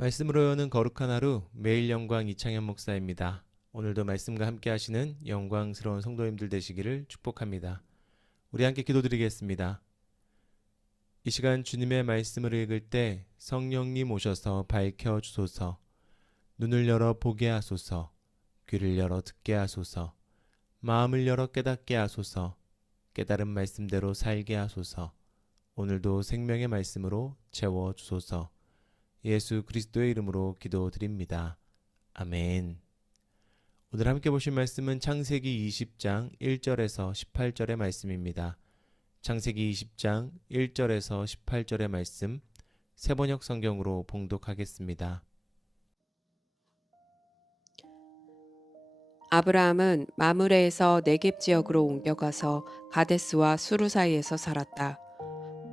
말씀으로 여는 거룩한 하루, 매일 영광 이창현 목사입니다. 오늘도 말씀과 함께 하시는 영광스러운 성도님들 되시기를 축복합니다. 우리 함께 기도드리겠습니다. 이 시간 주님의 말씀을 읽을 때 성령님 오셔서 밝혀주소서, 눈을 열어 보게 하소서, 귀를 열어 듣게 하소서, 마음을 열어 깨닫게 하소서, 깨달은 말씀대로 살게 하소서, 오늘도 생명의 말씀으로 채워주소서. 예수 그리스도의 이름으로 기도드립니다. 아멘. 오늘 함께 보실 말씀은 창세기 20장 1절에서 18절의 말씀입니다. 창세기 20장 1절에서 18절의 말씀, 새번역 성경으로 봉독하겠습니다. 아브라함은 마므레에서 네겝 지역으로 옮겨가서 가데스와 수루 사이에서 살았다.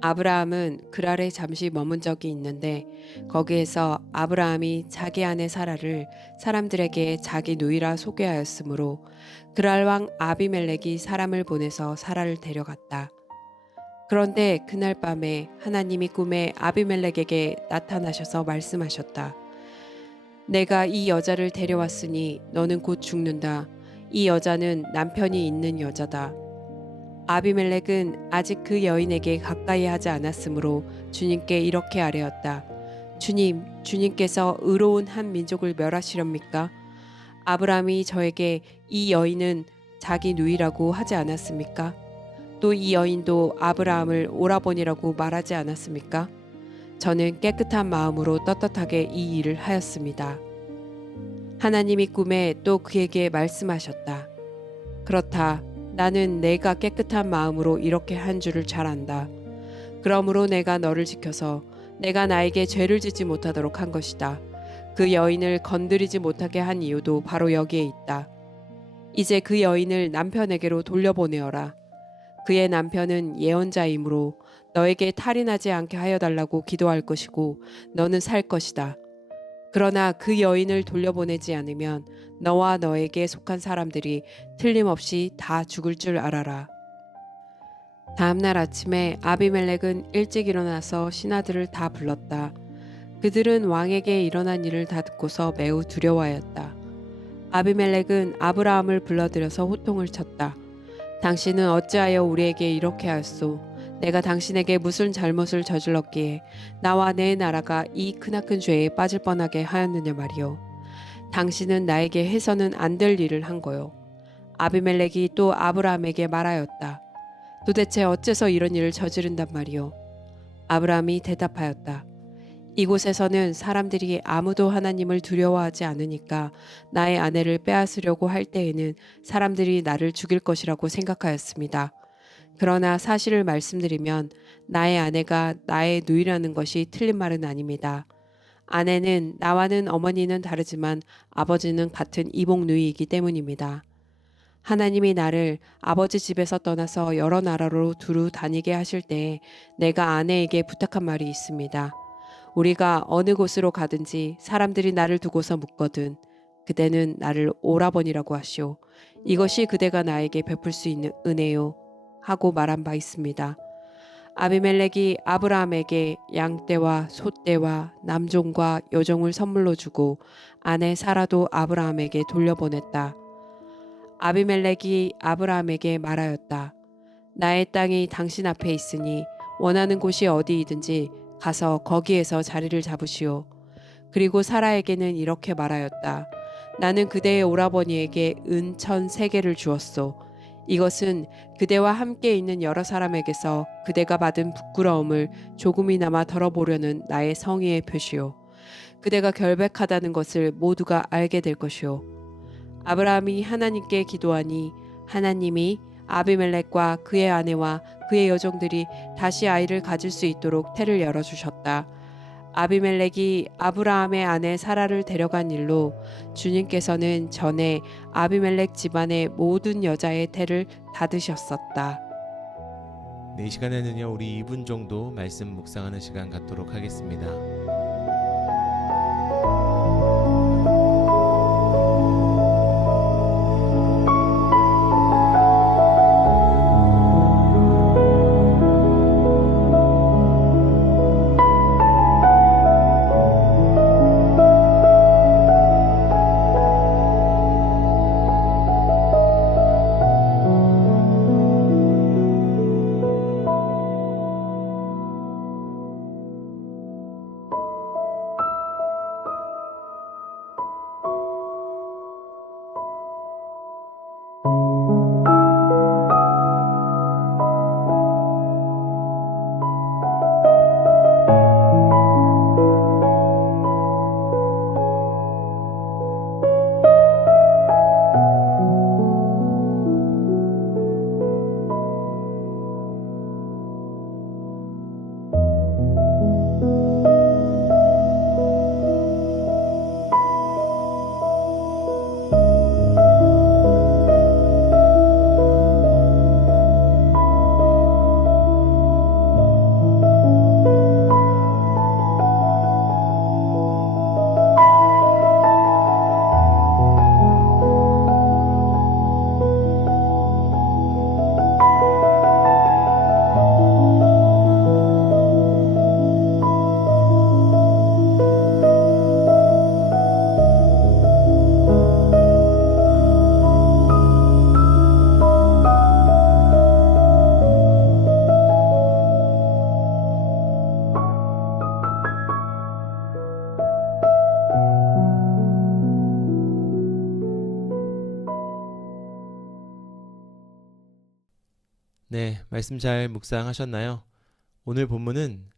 아브라함은 그랄에 잠시 머문 적이 있는데 거기에서 아브라함이 자기 아내 사라를 사람들에게 자기 누이라 소개하였으므로 그랄 왕 아비멜렉이 사람을 보내서 사라를 데려갔다. 그런데 그날 밤에 하나님이 꿈에 아비멜렉에게 나타나셔서 말씀하셨다. 내가 이 여자를 데려왔으니 너는 곧 죽는다. 이 여자는 남편이 있는 여자다. 아비멜렉은 아직 그 여인에게 가까이 하지 않았으므로 주님께 이렇게 아뢰었다. 주님께서 의로운 한 민족을 멸하시렵니까? 아브라함이 저에게 이 여인은 자기 누이라고 하지 않았습니까? 또 이 여인도 아브라함을 오라버니라고 말하지 않았습니까? 저는 깨끗한 마음으로 떳떳하게 이 일을 하였습니다. 하나님이 꿈에 또 그에게 말씀하셨다. 그렇다. 나는 내가 깨끗한 마음으로 이렇게 한 줄을 잘 안다. 그러므로 내가 너를 지켜서 내가 나에게 죄를 짓지 못하도록 한 것이다. 그 여인을 건드리지 못하게 한 이유도 바로 여기에 있다. 이제 그 여인을 남편에게로 돌려보내어라. 그의 남편은 예언자이므로 너에게 탈이 나지 않게 하여 달라고 기도할 것이고 너는 살 것이다. 그러나 그 여인을 돌려보내지 않으면 너와 너에게 속한 사람들이 틀림없이 다 죽을 줄 알아라. 다음날 아침에 아비멜렉은 일찍 일어나서 신하들을 다 불렀다. 그들은 왕에게 일어난 일을 다 듣고서 매우 두려워하였다. 아비멜렉은 아브라함을 불러들여서 호통을 쳤다. 당신은 어찌하여 우리에게 이렇게 하였소? 내가 당신에게 무슨 잘못을 저질렀기에 나와 내 나라가 이 크나큰 죄에 빠질 뻔하게 하였느냐 말이오. 당신은 나에게 해서는 안 될 일을 한 거요. 아비멜렉이 또 아브라함에게 말하였다. 도대체 어째서 이런 일을 저지른단 말이오. 아브라함이 대답하였다. 이곳에서는 사람들이 아무도 하나님을 두려워하지 않으니까 나의 아내를 빼앗으려고 할 때에는 사람들이 나를 죽일 것이라고 생각하였습니다. 그러나 사실을 말씀드리면 나의 아내가 나의 누이라는 것이 틀린 말은 아닙니다. 아내는 나와는 어머니는 다르지만 아버지는 같은 이복 누이이기 때문입니다. 하나님이 나를 아버지 집에서 떠나서 여러 나라로 두루 다니게 하실 때에 내가 아내에게 부탁한 말이 있습니다. 우리가 어느 곳으로 가든지 사람들이 나를 두고서 묻거든 그대는 나를 오라버니라고 하시오. 이것이 그대가 나에게 베풀 수 있는 은혜요. 하고 말한 바 있습니다. 아비멜렉이 아브라함에게 양떼와 소떼와 남종과 여종을 선물로 주고 아내 사라도 아브라함에게 돌려보냈다. 아비멜렉이 아브라함에게 말하였다. 나의 땅이 당신 앞에 있으니 원하는 곳이 어디이든지 가서 거기에서 자리를 잡으시오. 그리고 사라에게는 이렇게 말하였다. 나는 그대의 오라버니에게 은 1,000세겔을 주었소. 이것은 그대와 함께 있는 여러 사람에게서 그대가 받은 부끄러움을 조금이나마 덜어보려는 나의 성의의 표시요. 그대가 결백하다는 것을 모두가 알게 될 것이요. 아브라함이 하나님께 기도하니 하나님이 아비멜렉과 그의 아내와 그의 여종들이 다시 아이를 가질 수 있도록 태를 열어주셨다. 아비멜렉이 아브라함의 아내 사라를 데려간 일로 주님께서는 전에 아비멜렉 집안의 모든 여자의 태를 닫으셨었다. 이 시간에는요, 우리 2분 정도 말씀 묵상하는 시간 갖도록 하겠습니다. 네, 말씀 잘 묵상하셨나요? 오늘 본문은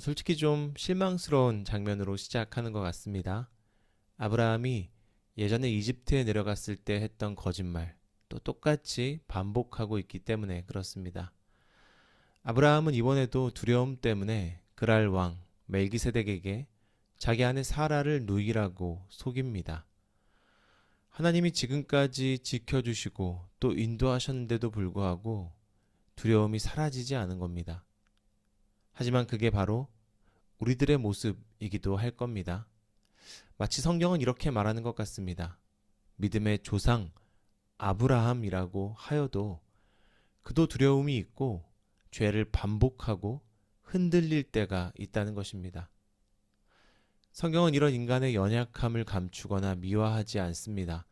솔직히 좀 실망스러운 장면으로 시작하는 것 같습니다. 아브라함이 예전에 이집트에 내려갔을 때 했던 거짓말, 또 똑같이 반복하고 있기 때문에 그렇습니다. 아브라함은 이번에도 두려움 때문에 그랄 왕 멜기세덱에게 자기 아내 사라를 누이라고 속입니다. 하나님이 지금까지 지켜주시고 또 인도하셨는데도 불구하고 두려움이 사라지지 않은 겁니다. 하지만 그게 바로 우리들의 모습이기도 할 겁니다. 마치 성경은 이렇게 말하는 것 같습니다. 믿음의 조상 아브라함이라고 하여도 그도 두려움이 있고 죄를 반복하고 흔들릴 때가 있다는 것입니다. 성경은 이런 인간의 연약함을 감추거나 미화하지 않습니다.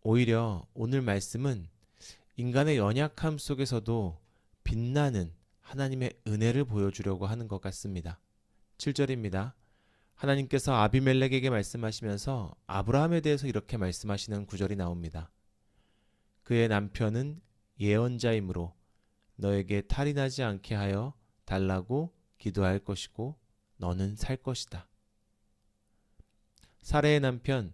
오히려 오늘 말씀은 인간의 연약함 속에서도 빛나는 하나님의 은혜를 보여주려고 하는 것 같습니다. 7절입니다. 하나님께서 아비멜렉에게 말씀하시면서 아브라함에 대해서 이렇게 말씀하시는 구절이 나옵니다. 그의 남편은 예언자이므로 너에게 탈이 나지 않게 하여 달라고 기도할 것이고 너는 살 것이다. 사레의 남편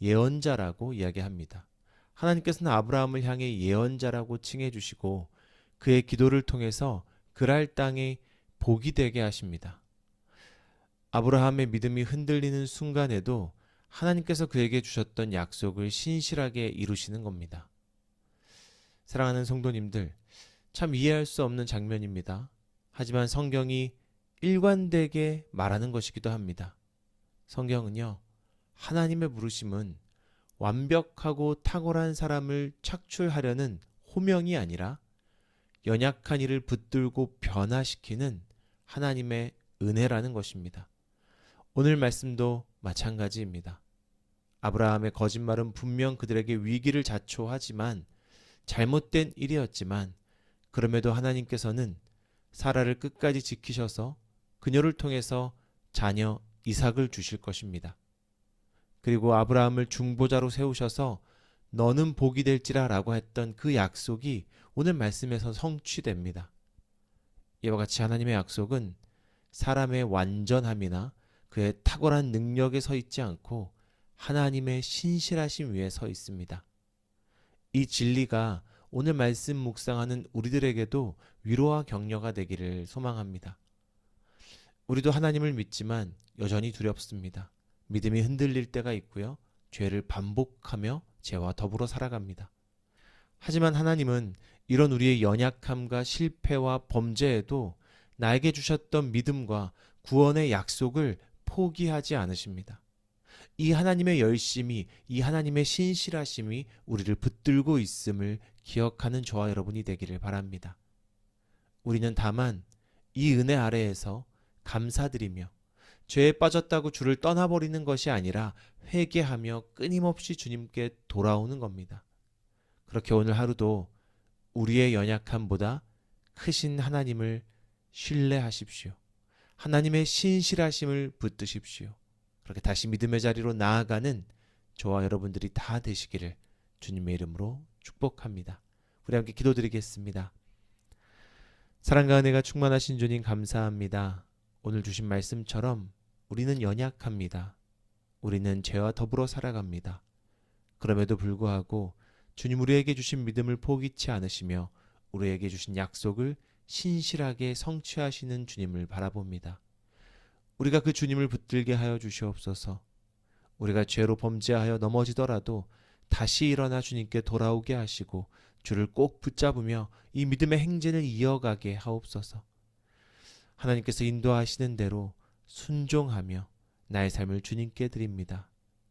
예언자라고 이야기합니다. 하나님께서는 아브라함을 향해 예언자라고 칭해 주시고 그의 기도를 통해서 그랄 땅에 복이 되게 하십니다. 아브라함의 믿음이 흔들리는 순간에도 하나님께서 그에게 주셨던 약속을 신실하게 이루시는 겁니다. 사랑하는 성도님들, 참 이해할 수 없는 장면입니다. 하지만 성경이 일관되게 말하는 것이기도 합니다. 성경은요, 하나님의 부르심은 완벽하고 탁월한 사람을 착출하려는 호명이 아니라 연약한 이를 붙들고 변화시키는 하나님의 은혜라는 것입니다. 오늘 말씀도 마찬가지입니다. 아브라함의 거짓말은 분명 그들에게 위기를 자초하지만 잘못된 일이었지만 그럼에도 하나님께서는 사라를 끝까지 지키셔서 그녀를 통해서 자녀 이삭을 주실 것입니다. 그리고 아브라함을 중보자로 세우셔서 너는 복이 될지라 라고 했던 그 약속이 오늘 말씀에서 성취됩니다. 이와 같이 하나님의 약속은 사람의 완전함이나 그의 탁월한 능력에 서 있지 않고 하나님의 신실하심 위에 서 있습니다. 이 진리가 오늘 말씀 묵상하는 우리들에게도 위로와 격려가 되기를 소망합니다. 우리도 하나님을 믿지만 여전히 두렵습니다. 믿음이 흔들릴 때가 있고요. 죄를 반복하며 죄와 더불어 살아갑니다. 하지만 하나님은 이런 우리의 연약함과 실패와 범죄에도 나에게 주셨던 믿음과 구원의 약속을 포기하지 않으십니다. 이 하나님의 열심이, 이 하나님의 신실하심이 우리를 붙들고 있음을 기억하는 저와 여러분이 되기를 바랍니다. 우리는 다만 이 은혜 아래에서 감사드리며 죄에 빠졌다고 주를 떠나버리는 것이 아니라 회개하며 끊임없이 주님께 돌아오는 겁니다. 그렇게 오늘 하루도 우리의 연약함보다 크신 하나님을 신뢰하십시오. 하나님의 신실하심을 붙드십시오. 그렇게 다시 믿음의 자리로 나아가는 저와 여러분들이 다 되시기를 주님의 이름으로 축복합니다. 우리 함께 기도드리겠습니다. 사랑과 은혜가 충만하신 주님 감사합니다. 오늘 주신 말씀처럼 우리는 연약합니다. 우리는 죄와 더불어 살아갑니다. 그럼에도 불구하고 주님 우리에게 주신 믿음을 포기치 않으시며 우리에게 주신 약속을 신실하게 성취하시는 주님을 바라봅니다. 우리가 그 주님을 붙들게 하여 주시옵소서. 우리가 죄로 범죄하여 넘어지더라도 다시 일어나 주님께 돌아오게 하시고 주를 꼭 붙잡으며 이 믿음의 행진을 이어가게 하옵소서. 하나님께서 인도하시는 대로 순종하며 나의 삶을 주님께 드립니다.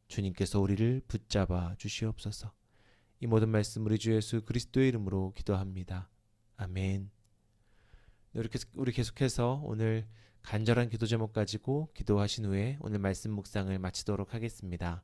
주님께서 우리를 붙잡아 주시옵소서. 이 모든 말씀 우리 주 예수 그리스도의 이름으로 기도합니다. 아멘. 이렇게 우리 계속해서 오늘 간절한 기도 제목 가지고 기도하신 후에 오늘 말씀 묵상을 마치도록 하겠습니다.